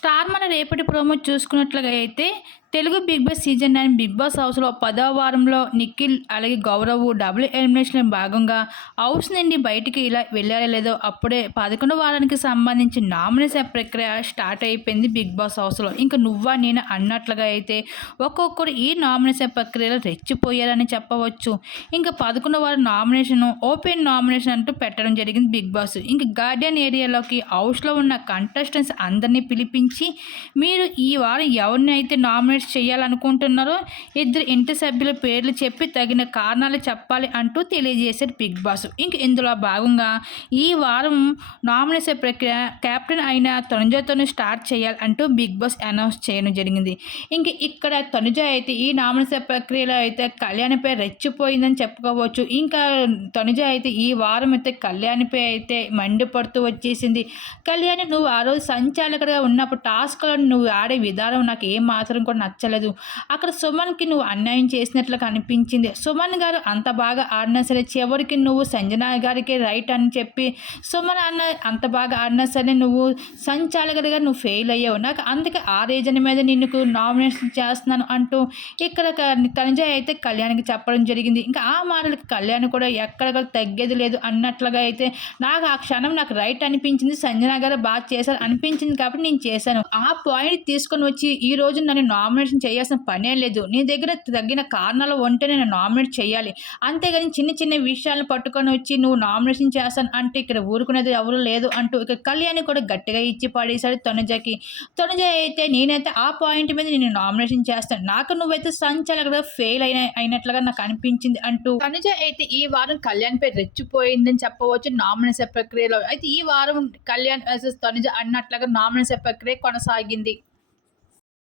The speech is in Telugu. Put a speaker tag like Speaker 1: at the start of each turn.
Speaker 1: స్టార్ మన రేపటి ప్రోమో చూసుకున్నట్లుగా అయితే Telugu Bigg Boss season nine Bigg Boss హౌస్లో పదవ వారంలో నిఖిల్ అలాగే గౌరవ్ డబుల్ ఎలిమినేషన్ భాగంగా హౌస్ నుండి బయటికి ఇలా వెళ్ళారో లేదో అప్పుడే పదకొండు వారానికి సంబంధించి నామినేషన్ ప్రక్రియ స్టార్ట్ అయిపోయింది బిగ్ బాస్ హౌస్లో. ఇంకా నువ్వా నేను అన్నట్లుగా అయితే ఒక్కొక్కరు ఈ నామినేషన్ ప్రక్రియలో రెచ్చిపోయారని చెప్పవచ్చు. ఇంకా పదకొండు వారం నామినేషన్ ఓపెన్ నామినేషన్ అంటూ పెట్టడం జరిగింది బిగ్ బాస్. ఇంకా గార్డెన్ ఏరియాలోకి హౌస్లో ఉన్న కంటెస్టెంట్స్ అందరినీ పిలిపించి మీరు ఈ వారం ఎవరిని అయితే నామినేషన్ బిజినెస్ చేయాలనుకుంటున్నారో ఇద్దరు ఇంటి సభ్యుల పేర్లు చెప్పి తగిన కారణాలు చెప్పాలి అంటూ తెలియజేశారు బిగ్ బాస్. ఇంక ఇందులో భాగంగా ఈ వారం నామినేషన్ ప్రక్రియ కెప్టెన్ అయిన తనుజతోనే స్టార్ట్ చేయాలి అంటూ బిగ్ బాస్ అనౌన్స్ చేయడం జరిగింది. ఇంక ఇక్కడ తనుజ అయితే ఈ నామినేషన్ ప్రక్రియలో అయితే కళ్యాణిపై రెచ్చిపోయిందని చెప్పుకోవచ్చు. ఇంకా తనుజ అయితే ఈ వారం అయితే కళ్యాణిపై అయితే మండిపడుతూ వచ్చేసింది. కళ్యాణి నువ్వు ఆ రోజు సంచాలకుడిగా ఉన్నప్పుడు టాస్క్లో నువ్వు ఆడే విధానం నాకు ఏం మాత్రం కూడా నచ్చలేదు. అక్కడ సుమన్కి నువ్వు అన్యాయం చేసినట్లు కనిపించింది. సుమన్ గారు అంత బాగా ఆడినా సరే చివరికి నువ్వు సంజన గారికి రైట్ అని చెప్పి సుమన్ అన్న అంత బాగా ఆడినా సరే నువ్వు సంచాలకుడిగా నువ్వు ఫెయిల్ అయ్యావు. నాకు అందుకే ఆ రీజన్ మీద నిన్ను నామినేషన్ చేస్తున్నాను అంటూ ఇక్కడ క- తనుజ అయితే కళ్యాణ్కి చెప్పడం జరిగింది. ఇంకా ఆ మాటలకి కళ్యాణ్ కూడా ఎక్కడ తగ్గేది లేదు అన్నట్లుగా అయితే నాకు ఆ క్షణం నాకు రైట్ అనిపించింది. సంజన గారు బాగా చేశారు అనిపించింది కాబట్టి నేను చేశాను. ఆ పాయింట్ తీసుకొని వచ్చి ఈ రోజు నన్ను నామినేషన్ చేయాల్సిన పనే లేదు. నీ దగ్గర తగిన కారణాలు ఉంటే నేను నామినేట్ చేయాలి. అంతేగాని చిన్న చిన్న విషయాలను పట్టుకొని వచ్చి నువ్వు నామినేషన్ చేస్తాను అంటే ఇక్కడ ఊరుకునేది ఎవరు లేదు అంటూ ఇక కళ్యాణి కూడా గట్టిగా ఇచ్చి పడేశాడు తనుజకి. తనుజ అయితే నేనైతే ఆ పాయింట్ మీద నేను నామినేషన్ చేస్తాను. నాకు నువ్వైతే సంచలనగా ఫెయిల్ అయిన అయినట్లుగా నాకు అనిపించింది అంటూ తనుజ అయితే ఈ వారం కళ్యాణ్పై రెచ్చిపోయిందని చెప్పవచ్చు నామినేషన్ ప్రక్రియలో. అయితే ఈ వారం కళ్యాణ్ వర్సెస్ తనుజ అన్నట్లుగా నామినేషన్ ప్రక్రియ కొనసాగింది.